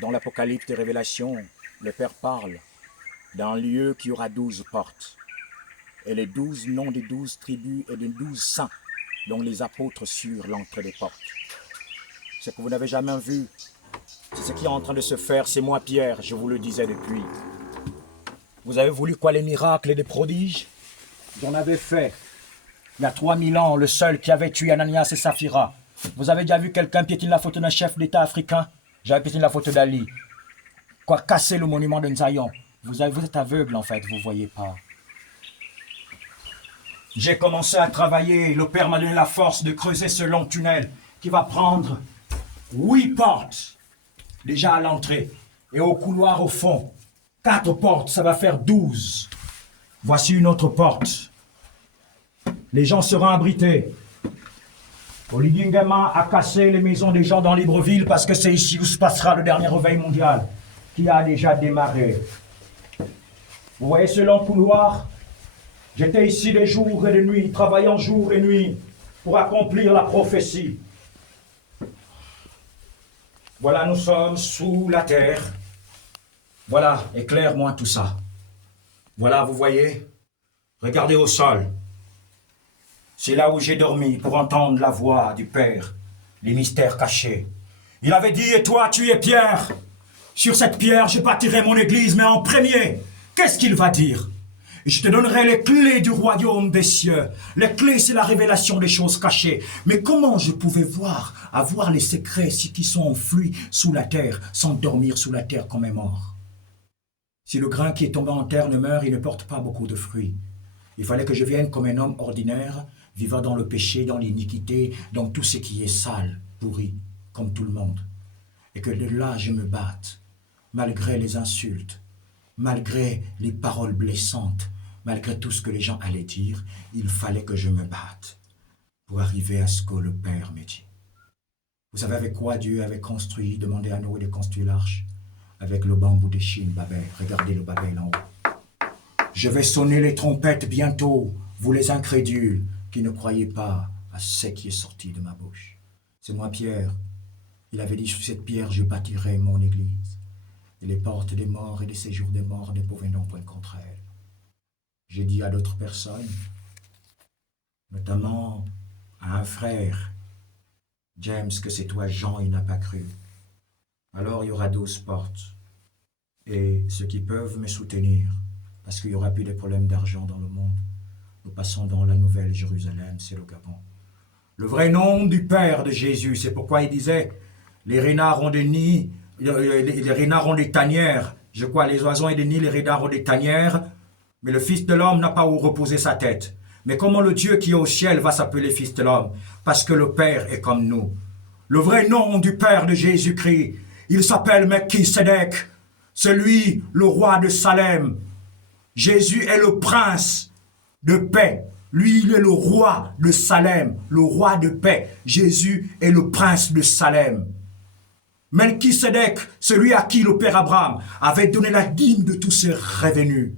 Dans l'Apocalypse des Révélations, le Père parle d'un lieu qui aura 12 portes. Et les 12 noms des 12 tribus et des 12 saints dont les apôtres sur l'entrée des portes. Ce que vous n'avez jamais vu, c'est ce qui est en train de se faire, c'est moi Pierre, je vous le disais depuis. Vous avez voulu quoi, les miracles et les prodiges? J'en avais fait. Il y a 3000 ans, le seul qui avait tué Ananias et Saphira. Vous avez déjà vu quelqu'un piétiner la photo d'un chef d'État africain? J'avais piétiné la photo d'Ali. Quoi, casser le monument de Nzayon. Vous êtes aveugle en fait, vous ne voyez pas. J'ai commencé à travailler, le Père m'a donné la force de creuser ce long tunnel qui va prendre 8 portes, déjà à l'entrée, et au couloir au fond. 4 portes, ça va faire 12. Voici une autre porte. Les gens seront abrités. Olivier Nguema a cassé les maisons des gens dans Libreville parce que c'est ici où se passera le dernier réveil mondial qui a déjà démarré. Vous voyez ce long couloir? J'étais ici des jours et des nuits, travaillant jour et nuit pour accomplir la prophétie. Voilà, nous sommes sous la terre. Voilà, éclaire-moi tout ça. Voilà, vous voyez? Regardez au sol. C'est là où j'ai dormi pour entendre la voix du Père, les mystères cachés. Il avait dit, et toi, tu es Pierre. Sur cette pierre, je bâtirai mon église, mais en premier, qu'est-ce qu'il va dire? Je te donnerai les clés du royaume des cieux. Les clés, c'est la révélation des choses cachées. Mais comment je pouvais avoir les secrets qui sont enfouis sous la terre, sans dormir sous la terre comme un mort? Si le grain qui est tombé en terre ne meurt, il ne porte pas beaucoup de fruits. Il fallait que je vienne comme un homme ordinaire, vivant dans le péché, dans l'iniquité, dans tout ce qui est sale, pourri, comme tout le monde. Et que de là, je me batte, malgré les insultes, malgré les paroles blessantes, malgré tout ce que les gens allaient dire, il fallait que je me batte pour arriver à ce que le Père me dit. Vous savez avec quoi Dieu avait construit, demandé à Noé de construire l'arche? Avec le bambou de Chine, Babel. Regardez le Babel en haut. Je vais sonner les trompettes bientôt, vous les incrédules, qui ne croyez pas à ce qui est sorti de ma bouche. C'est moi Pierre. Il avait dit, sur cette pierre, je bâtirai mon église. Et les portes des morts et des séjours des morts ne pourront point contre elle. J'ai dit à d'autres personnes, notamment à un frère, James, que c'est toi Jean, il n'a pas cru. Alors il y aura 12 portes. Et ceux qui peuvent me soutenir, parce qu'il n'y aura plus de problèmes d'argent dans le monde, nous passons dans la nouvelle Jérusalem, c'est le Gabon. Le vrai nom du Père de Jésus, c'est pourquoi il disait, les renards ont des nids, les renards ont des tanières, je crois, les oiseaux ont des nids, les renards ont des tanières, mais le Fils de l'homme n'a pas où reposer sa tête. Mais comment le Dieu qui est au ciel va s'appeler Fils de l'homme? Parce que le Père est comme nous. Le vrai nom du Père de Jésus-Christ, il s'appelle Melchisedec, celui, le roi de Salem. Jésus est le prince de paix. Lui, il est le roi de Salem, le roi de paix. Jésus est le prince de Salem. Melchisedec, celui à qui le Père Abraham avait donné la dîme de tous ses revenus.